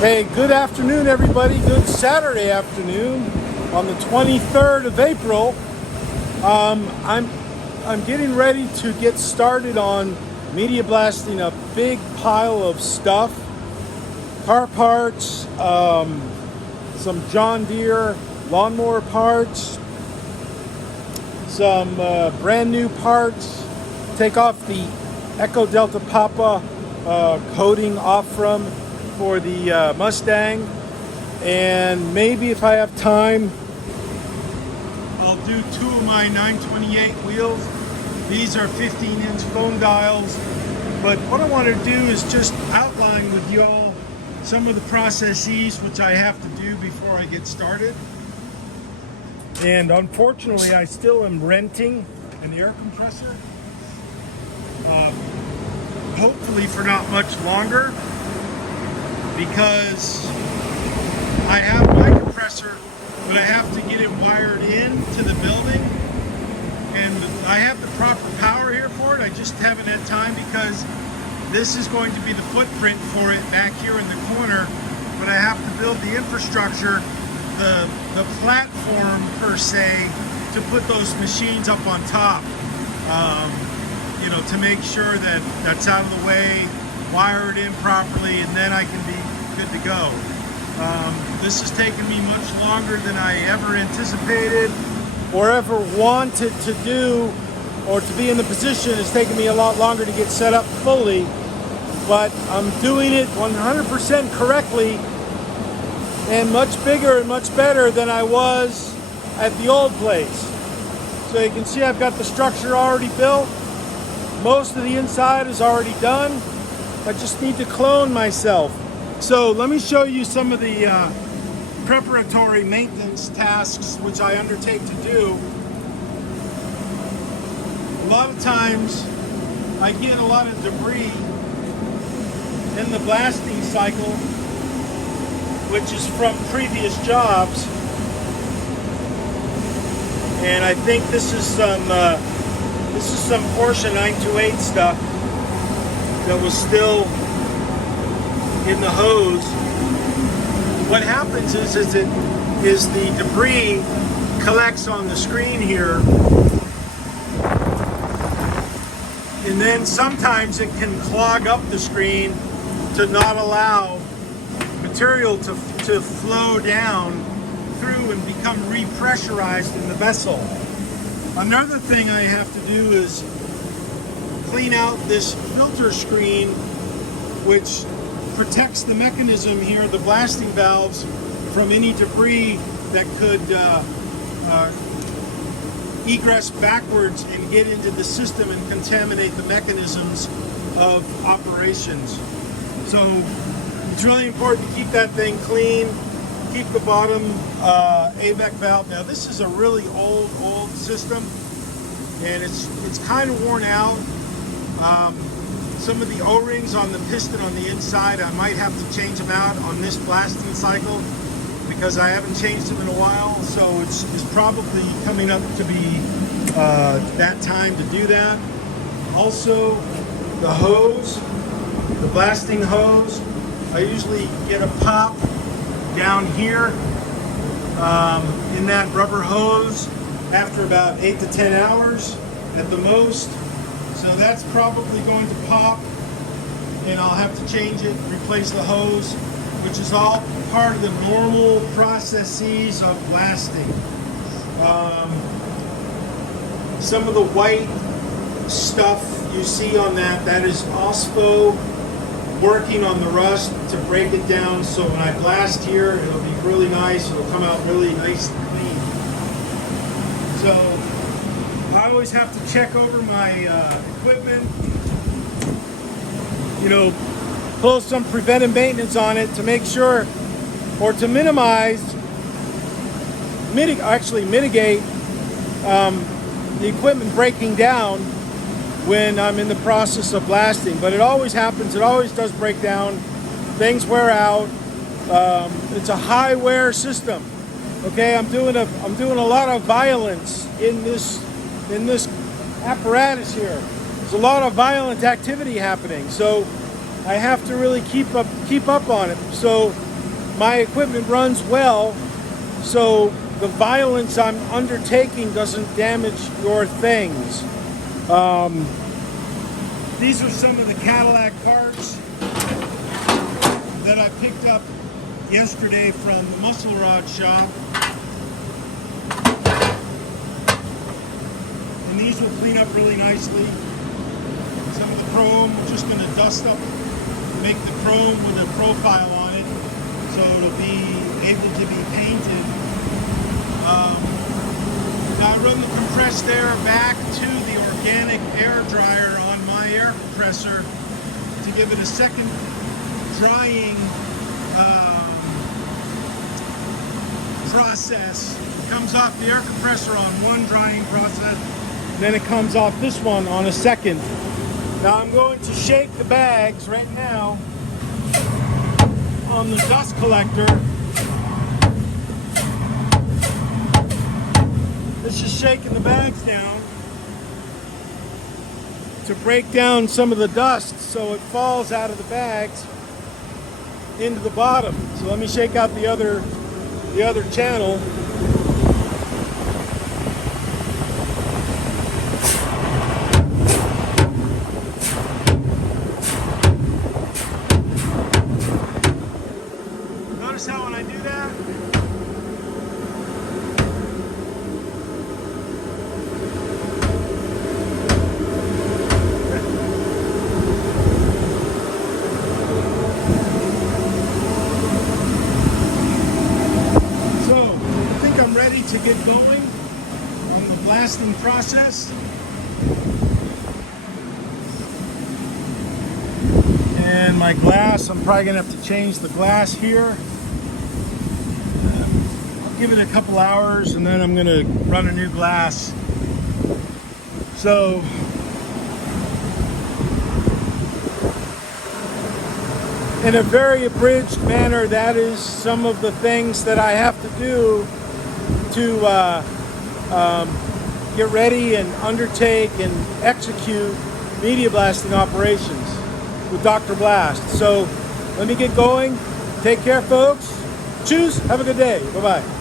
Hey, good afternoon, everybody. Good Saturday afternoon on the 23rd of April. I'm getting ready to get started on media blasting a big pile of stuff, car parts, some John Deere lawnmower parts, some brand new parts. Take off the Echo Delta Papa coating off for the Mustang, and maybe if I have time, I'll do two of my 928 wheels. These are 15-inch phone dials, but what I want to do is just outline with you all some of the processes which I have to do before I get started. And unfortunately, I still am renting an air compressor, hopefully for not much longer, because I have my compressor, but I have to get it wired into the building, and I have the proper power here for it. I just haven't had time because this is going to be the footprint for it back here in the corner, but I have to build the infrastructure, the platform per se, to put those machines up on top, to make sure that that's out of the way, wire it in properly, and then I can be good to go. This has taken me much longer than I ever anticipated or ever wanted to do, or to be in the position. It's taken me a lot longer to get set up fully, but I'm doing it 100% correctly and much bigger and much better than I was at the old place. So you can see I've got the structure already built. Most of the inside is already done. I just need to clone myself. So let me show you some of the preparatory maintenance tasks which I undertake to do. A lot of times I get a lot of debris in the blasting cycle, which is from previous jobs. And I think this is some Porsche 928 stuff that was still in the hose. What happens is the debris collects on the screen here, and then sometimes it can clog up the screen to not allow material to flow down through and become repressurized in the vessel. Another thing I have to do is clean out this filter screen, which protects the mechanism here, the blasting valves, from any debris that could egress backwards and get into the system and contaminate the mechanisms of operations. So it's really important to keep that thing clean, keep the bottom AVAC valve. Now this is a really old system, and it's kind of worn out. Some of the O-rings on the piston on the inside, I might have to change them out on this blasting cycle because I haven't changed them in a while. So it's probably coming up to be that time to do that. Also, the hose, the blasting hose, I usually get a pop down here in that rubber hose after about 8 to 10 hours at the most. So that's probably going to pop, and I'll have to change it, replace the hose, which is all part of the normal processes of blasting. Some of the white stuff you see on that is OSPO working on the rust to break it down, so when I blast here, it'll be really nice. It'll come out really nice and clean. So I always have to check over my equipment, pull some preventive maintenance on it to make sure, or to mitigate the equipment breaking down when I'm in the process of blasting. But it always happens. It always does break down. Things wear out. It's a high wear system. Okay, I'm doing a lot of violence in this apparatus here. There's a lot of violent activity happening, so I have to really keep up on it. So my equipment runs well, so the violence I'm undertaking doesn't damage your things. These are some of the Cadillac parts that I picked up yesterday from the Muscle Rod shop. And these will clean up really nicely. Some of the chrome, we're just going to dust up, make the chrome with a profile on it, so it'll be able to be painted. Now I run the compressed air back to the organic air dryer on my air compressor to give it a second drying process. It comes off the air compressor on one drying process, then it comes off this one on a second. Now I'm going to shake the bags right now on the dust collector. It's just shaking the bags down to break down some of the dust so it falls out of the bags into the bottom. So let me shake out the other channel. Notice how when I do that, to get going on the blasting process. And my glass, I'm probably gonna have to change the glass here. I'll give it a couple hours and then I'm gonna run a new glass. So in a very abridged manner, that is some of the things that I have to do to get ready and undertake and execute media blasting operations with Dr. Blast. So let me get going. Take care, folks. Choose. Have a good day. Bye-bye.